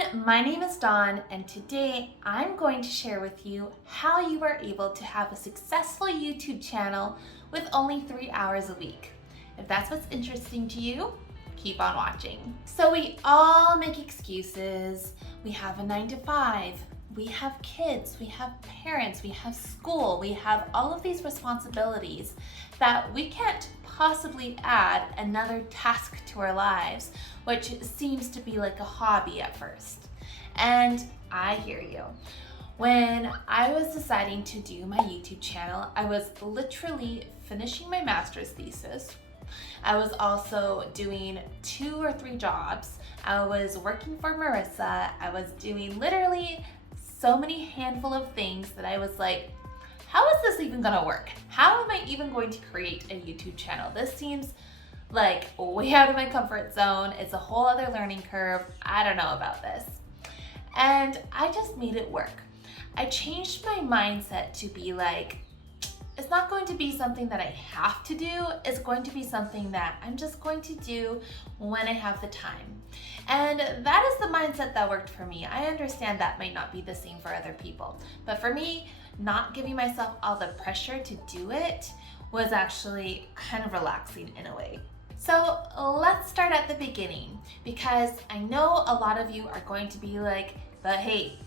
everyone, my name is Dawn, and today I'm going to share with you how you are able to have a successful YouTube channel with only 3 hours a week. If that's what's interesting to you, keep on watching. So we all make excuses. We have a 9 to 5, we have kids, we have parents, we have school, we have all of these responsibilities that we can't possibly add another task to our lives, which seems to be like a hobby at first. And I hear you. When I was deciding to do my YouTube channel, I was literally finishing my master's thesis. I was also doing 2 or 3 jobs. I was working for Marissa. I was doing literally so many handful of things that I was like, how is this even gonna work? How am I even going to create a YouTube channel? This seems like way out of my comfort zone. It's a whole other learning curve. I don't know about this. And I just made it work. I changed my mindset to be like, it's not going to be something that I have to do. It's going to be something that I'm just going to do when I have the time. And that is the mindset that worked for me. I understand that might not be the same for other people, but for me, not giving myself all the pressure to do it was actually kind of relaxing in a way. So let's start at the beginning, because I know a lot of you are going to be like, but hey,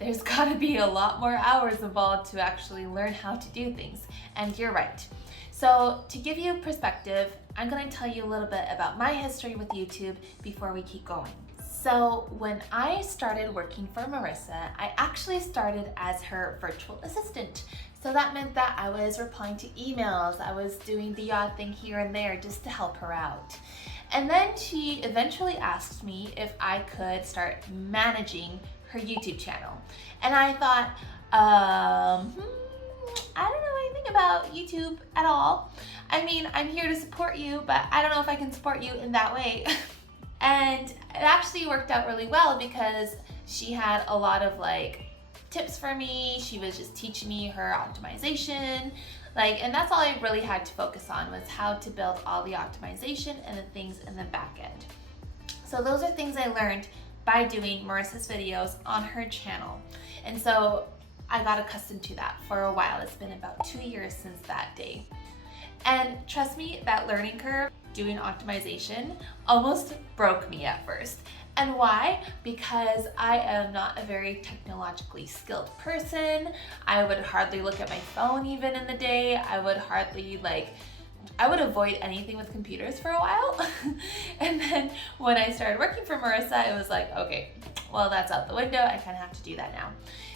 there's gotta be a lot more hours involved to actually learn how to do things. And you're right. So to give you perspective, I'm gonna tell you a little bit about my history with YouTube before we keep going. So when I started working for Marissa, I actually started as her virtual assistant. So that meant that I was replying to emails, I was doing the odd thing here and there just to help her out. And then she eventually asked me if I could start managing her YouTube channel. And I thought, I don't know anything about YouTube at all. I mean, I'm here to support you, but I don't know if I can support you in that way. And it actually worked out really well because she had a lot of like tips for me. She was just teaching me her optimization, and that's all I really had to focus on, was how to build all the optimization and the things in the back end. So those are things I learned by doing Marissa's videos on her channel. And so I got accustomed to that for a while. It's been about 2 years since that day. And trust me, that learning curve doing optimization almost broke me at first. And why? Because I am not a very technologically skilled person. I would hardly look at my phone even in the day. I would avoid anything with computers for a while. And then when I started working for Marissa, it was like, okay, well, that's out the window. I kind of have to do that now.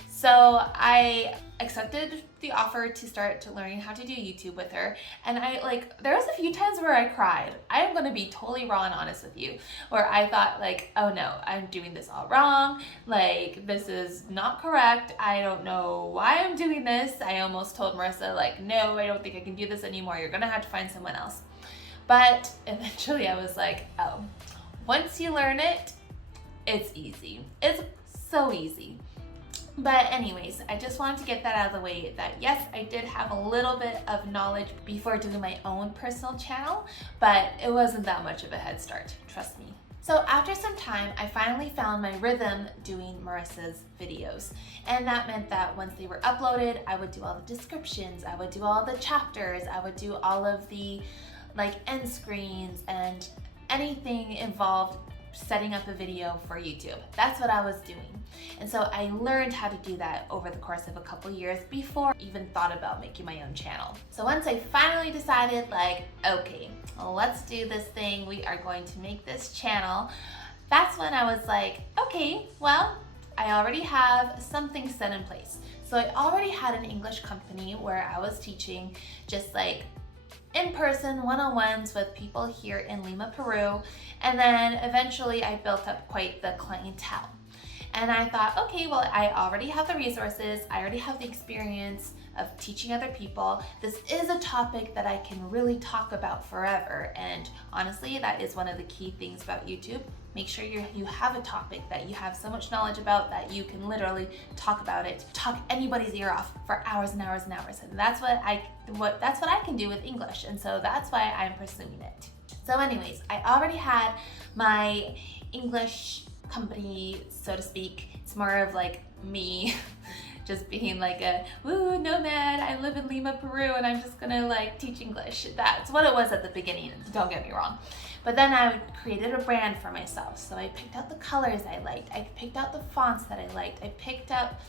So I accepted the offer to start learning how to do YouTube with her. And there was a few times where I cried. I am gonna be totally raw and honest with you, where I thought oh no, I'm doing this all wrong. This is not correct. I don't know why I'm doing this. I almost told Marissa no, I don't think I can do this anymore. You're gonna have to find someone else. But eventually I was like, oh, once you learn it, it's easy. It's so easy. But anyways, I just wanted to get that out of the way, that yes, I did have a little bit of knowledge before doing my own personal channel, but it wasn't that much of a head start, trust me. So after some time, I finally found my rhythm doing Marissa's videos. And that meant that once they were uploaded, I would do all the descriptions, I would do all the chapters, I would do all of the end screens and anything involved setting up a video for YouTube. That's what I was doing. And so I learned how to do that over the course of a couple years before I even thought about making my own channel. So once I finally decided okay, well, let's do this thing, we are going to make this channel, that's when I was like, okay, well, I already have something set in place. So I already had an English company where I was teaching just in-person one-on-ones with people here in Lima, Peru. And then eventually I built up quite the clientele. And I thought, okay, well, I already have the resources, I already have the experience of teaching other people. This is a topic that I can really talk about forever. And honestly, that is one of the key things about YouTube. Make sure you have a topic that you have so much knowledge about that you can literally talk about it, talk anybody's ear off for hours and hours and hours. And that's what I can do with English. And so that's why I'm pursuing it. So anyways, I already had my English company, so to speak. It's more of like me just being like a woo nomad. I live in Lima, Peru, and I'm just gonna like teach English. That's what it was at the beginning, don't get me wrong. But then I created a brand for myself. So I picked out the colors I liked. I picked out the fonts that I liked. I picked up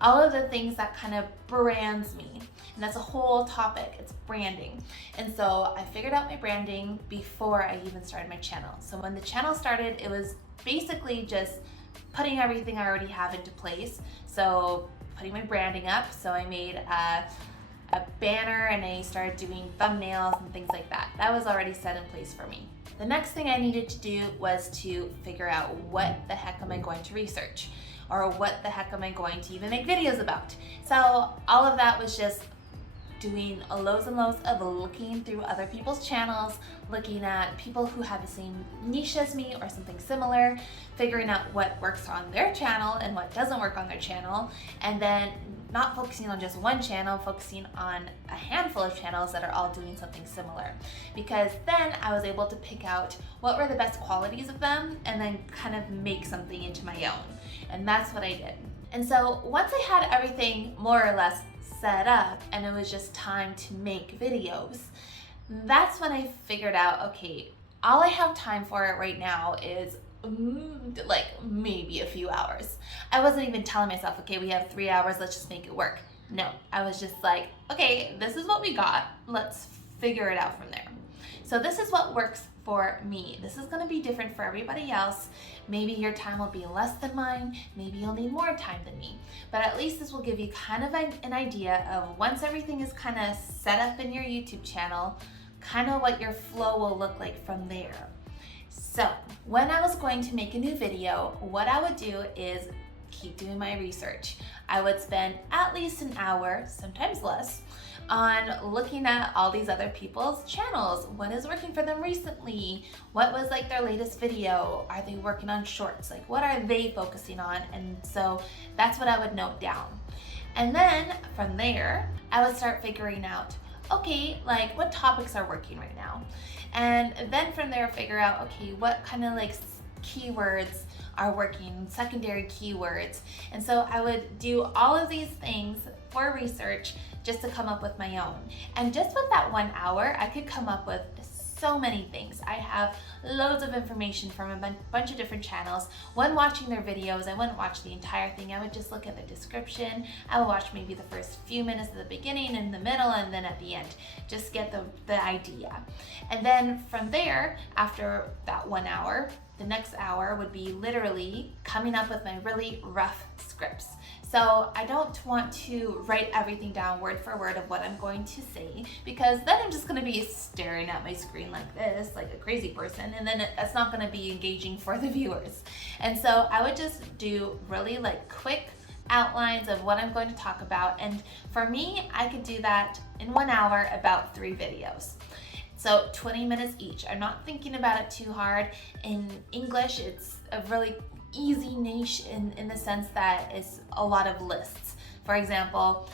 all of the things that kind of brands me. And that's a whole topic, it's branding. And so I figured out my branding before I even started my channel. So when the channel started, it was basically just putting everything I already have into place. So putting my branding up. So I made a banner and I started doing thumbnails and things like that. That was already set in place for me. The next thing I needed to do was to figure out what the heck am I going to research, or what the heck am I going to even make videos about. So all of that was just doing loads and loads of looking through other people's channels, looking at people who have the same niche as me or something similar, figuring out what works on their channel and what doesn't work on their channel, and then not focusing on just one channel, focusing on a handful of channels that are all doing something similar. Because then I was able to pick out what were the best qualities of them and then kind of make something into my own. And that's what I did. And so once I had everything more or less set up and it was just time to make videos, that's when I figured out, okay, all I have time for right now is like maybe a few hours. I wasn't even telling myself, okay, we have 3 hours, let's just make it work. No, I was just like, okay, this is what we got, let's figure it out from there. So this is what works for me. This is gonna be different for everybody else. Maybe your time will be less than mine, maybe you'll need more time than me. But at least this will give you kind of an idea of, once everything is kind of set up in your YouTube channel, kind of what your flow will look like from there. So when I was going to make a new video, what I would do is keep doing my research. I would spend at least an hour, sometimes less, on looking at all these other people's channels. What is working for them recently? What was like their latest video? Are they working on shorts? Like, what are they focusing on? And so that's what I would note down. And then from there, I would start figuring out, okay, like what topics are working right now? And then from there, figure out, okay, what kind of like keywords are working, secondary keywords. And so I would do all of these things for research just to come up with my own. And just with that 1 hour, I could come up with so many things. I have loads of information from a bunch of different channels. When watching their videos, I wouldn't watch the entire thing. I would just look at the description. I would watch maybe the first few minutes at the beginning, in the middle, and then at the end. Just get the idea. And then from there, after that 1 hour, the next hour would be literally coming up with my really rough scripts. So I don't want to write everything down word for word of what I'm going to say, because then I'm just going to be staring at my screen like this, like a crazy person, and then that's not going to be engaging for the viewers. And so I would just do really like quick outlines of what I'm going to talk about. And for me, I could do that in 1 hour, about 3 videos. So 20 minutes each. I'm not thinking about it too hard. In English, it's a really easy niche in the sense that it's a lot of lists. For example,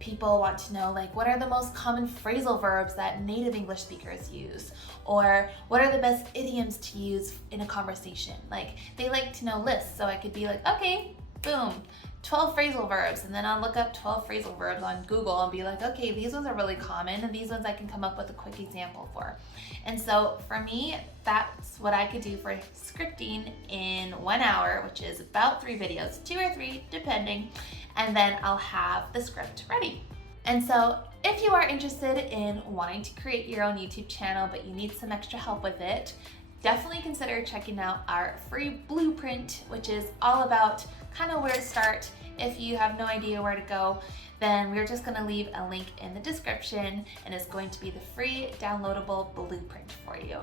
people want to know like what are the most common phrasal verbs that native English speakers use, or what are the best idioms to use in a conversation. Like they like to know lists, so I could be like, okay, boom, 12 phrasal verbs, and then I'll look up 12 phrasal verbs on Google and be like, okay, these ones are really common and these ones I can come up with a quick example for. And so for me, that's what I could do for scripting in 1 hour, which is about 3 videos, 2 or 3 depending, and then I'll have the script ready. And so if you are interested in wanting to create your own YouTube channel, but you need some extra help with it, definitely consider checking out our free blueprint, which is all about kind of where to start. If you have no idea where to go, then we're just going to leave a link in the description, and it's going to be the free downloadable blueprint for you.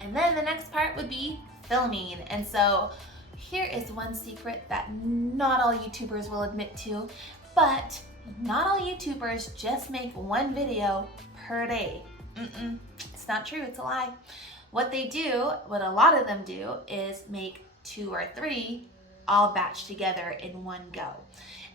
And then the next part would be filming. And so here is one secret that not all YouTubers will admit to, but not all YouTubers just make 1 video per day. It's not true, it's a lie. What they do, what a lot of them do, is make 2 or 3 all batched together in one go.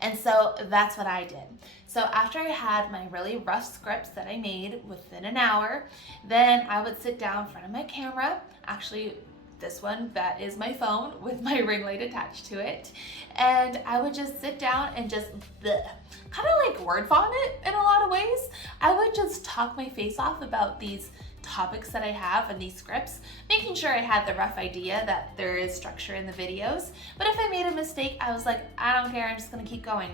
And so that's what I did. So after I had my really rough scripts that I made within an hour, then I would sit down in front of my camera. Actually, this one that is my phone with my ring light attached to it, and I would just sit down and just kind of like word vomit in a lot of ways. I would just talk my face off about these topics that I have and these scripts, making sure I had the rough idea that there is structure in the videos. But if I made a mistake, I was like, I don't care, I'm just gonna keep going.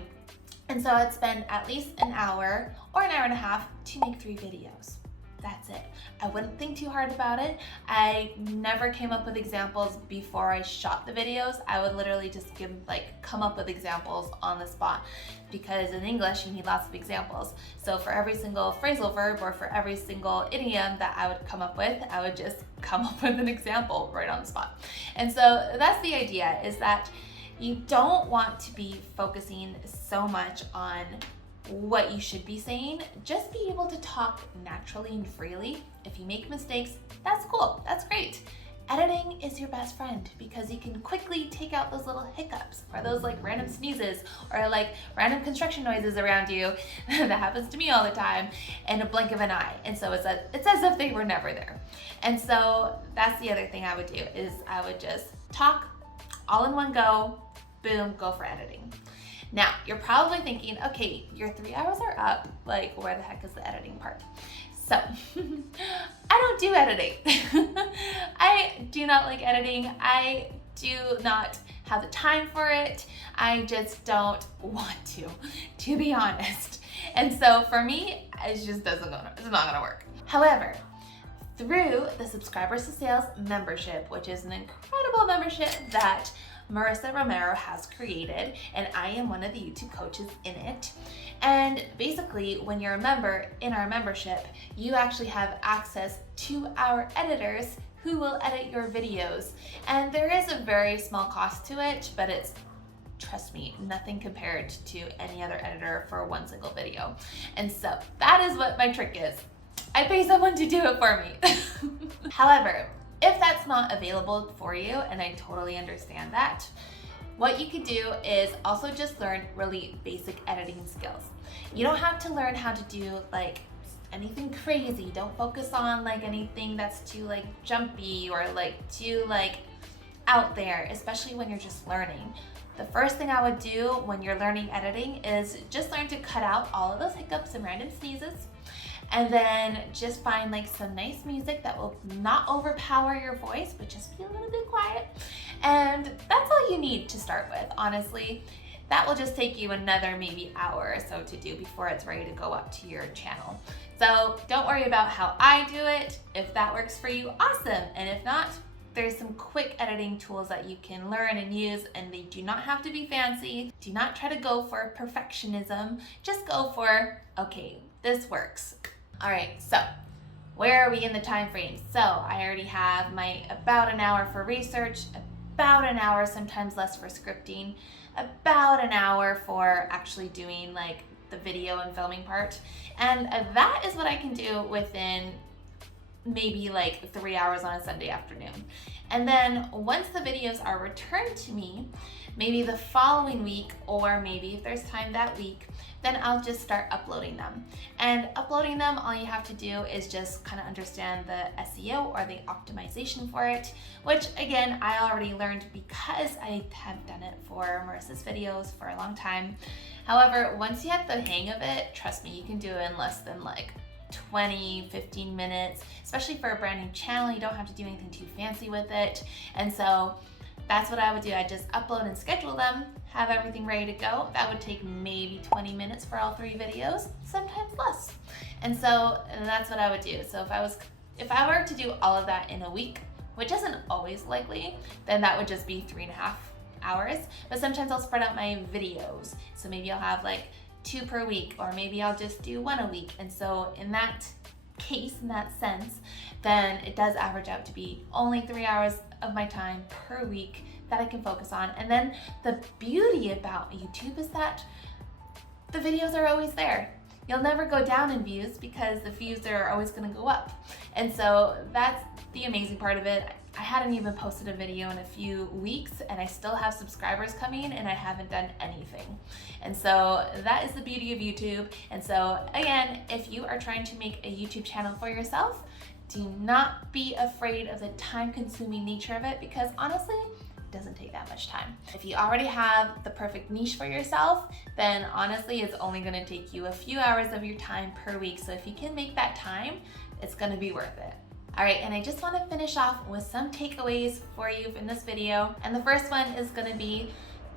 And so I'd spend at least an hour or an hour and a half to make 3 videos. That's it. I wouldn't think too hard about it. I never came up with examples before I shot the videos. I would literally just come up with examples on the spot, because in English you need lots of examples. So for every single phrasal verb or for every single idiom that I would come up with, I would just come up with an example right on the spot. And so that's the idea, is that you don't want to be focusing so much on what you should be saying. Just be able to talk naturally and freely. If you make mistakes, that's cool, that's great. Editing is your best friend, because you can quickly take out those little hiccups or those like random sneezes or like random construction noises around you that happens to me all the time in a blink of an eye. And so it's as if they were never there. And so that's the other thing I would do, is I would just talk all in one go, boom, go for editing. Now, you're probably thinking, okay, your 3 hours are up, like where the heck is the editing part? So, I don't do editing. I do not like editing. I do not have the time for it. I just don't want to be honest. And so for me, it's not gonna work. However, through the Subscribers to Sales membership, which is an incredible membership that Marissa Romero has created, and I am one of the YouTube coaches in it. And basically, when you're a member in our membership, you actually have access to our editors who will edit your videos. And there is a very small cost to it, but it's, trust me, nothing compared to any other editor for one single video. And so that is what my trick is. I pay someone to do it for me. However, if that's not available for you, and I totally understand that, what you could do is also just learn really basic editing skills. You don't have to learn how to do like anything crazy. Don't focus on like anything that's too like jumpy or like too like out there, especially when you're just learning. The first thing I would do when you're learning editing is just learn to cut out all of those hiccups and random sneezes. And then just find like some nice music that will not overpower your voice, but just be a little bit quiet. And that's all you need to start with, honestly. That will just take you another maybe hour or so to do before it's ready to go up to your channel. So don't worry about how I do it. If that works for you, awesome. And if not, there's some quick editing tools that you can learn and use, and they do not have to be fancy. Do not try to go for perfectionism. Just go for, okay, this works. All right, so where are we in the time frame? So I already have my about an hour for research, about an hour, sometimes less, for scripting, about an hour for actually doing like the video and filming part. And that is what I can do within maybe like 3 hours on a Sunday afternoon. And then once the videos are returned to me, maybe the following week, or maybe if there's time that week, then I'll just start uploading them. And uploading them, all you have to do is just kind of understand the SEO or the optimization for it, which again, I already learned because I have done it for Marissa's videos for a long time. However, once you have the hang of it, trust me, you can do it in less than like 20, 15 minutes, especially for a brand new channel. You don't have to do anything too fancy with it. And so that's what I would do. I just upload and schedule them, have everything ready to go. That would take maybe 20 minutes for all 3 videos, sometimes less. And so that's what I would do. So if I were to do all of that in a week, which isn't always likely, then that would just be 3.5 hours. But sometimes I'll spread out my videos. So maybe I'll have like 2 per week, or maybe I'll just do 1 a week. And so in that case, in that sense, then it does average out to be only 3 hours of my time per week that I can focus on. And then the beauty about YouTube is that the videos are always there. You'll never go down in views because the views are always going to go up. And so that's the amazing part of it. I hadn't even posted a video in a few weeks, and I still have subscribers coming, and I haven't done anything. And so that is the beauty of YouTube. And so again, if you are trying to make a YouTube channel for yourself, Do not be afraid of the time-consuming nature of it, because honestly, it doesn't take that much time. If you already have the perfect niche for yourself, then honestly, it's only gonna take you a few hours of your time per week. So if you can make that time, it's gonna be worth it. All right, and I just wanna finish off with some takeaways for you in this video. And the first one is gonna be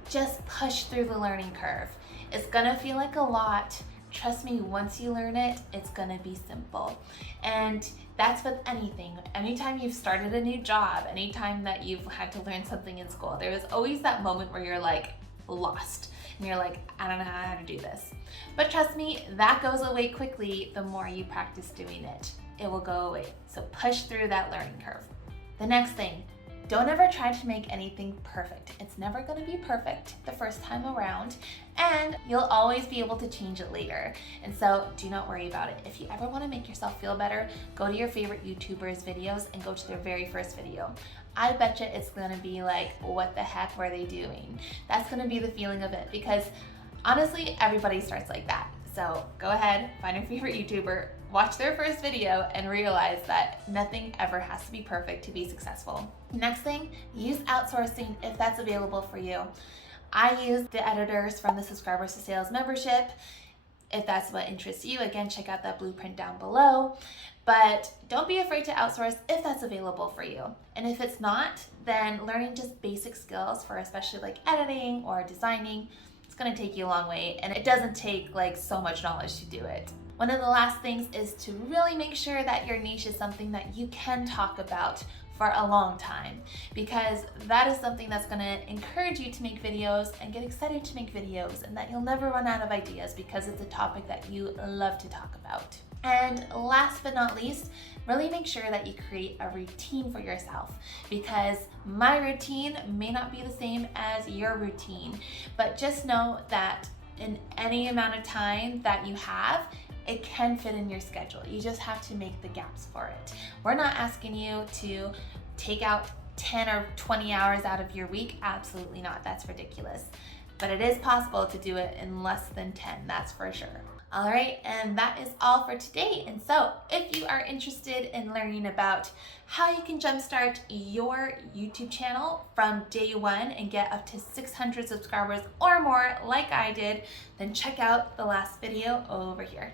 just push through the learning curve. It's gonna feel like a lot. Trust me, once you learn it, it's gonna be simple. And that's with anything. Anytime you've started a new job, anytime that you've had to learn something in school, there is always that moment where you're like lost and you're like, I don't know how to do this. But trust me, that goes away quickly the more you practice doing it. It will go away. So push through that learning curve. The next thing, don't ever try to make anything perfect. It's never gonna be perfect the first time around, and you'll always be able to change it later. And so do not worry about it. If you ever wanna make yourself feel better, go to your favorite YouTubers' videos and go to their very first video. I bet you it's gonna be like, what the heck were they doing? That's gonna be the feeling of it, because honestly, everybody starts like that. So go ahead, find your favorite YouTuber, watch their first video, and realize that nothing ever has to be perfect to be successful. Next thing, use outsourcing if that's available for you. I use the editors from the Subscribers to Sales membership. If that's what interests you, again, check out that blueprint down below. But don't be afraid to outsource if that's available for you. And if it's not, then learning just basic skills for especially like editing or designing, it's gonna take you a long way, and it doesn't take like so much knowledge to do it. One of the last things is to really make sure that your niche is something that you can talk about for a long time, because that is something that's gonna encourage you to make videos and get excited to make videos, and that you'll never run out of ideas because it's a topic that you love to talk about. And last but not least, really make sure that you create a routine for yourself, because my routine may not be the same as your routine, but just know that in any amount of time that you have, it can fit in your schedule. You just have to make the gaps for it. We're not asking you to take out 10 or 20 hours out of your week. Absolutely not, that's ridiculous. But it is possible to do it in less than 10, that's for sure. All right, and that is all for today. And so if you are interested in learning about how you can jumpstart your YouTube channel from day one and get up to 600 subscribers or more like I did, then check out the last video over here.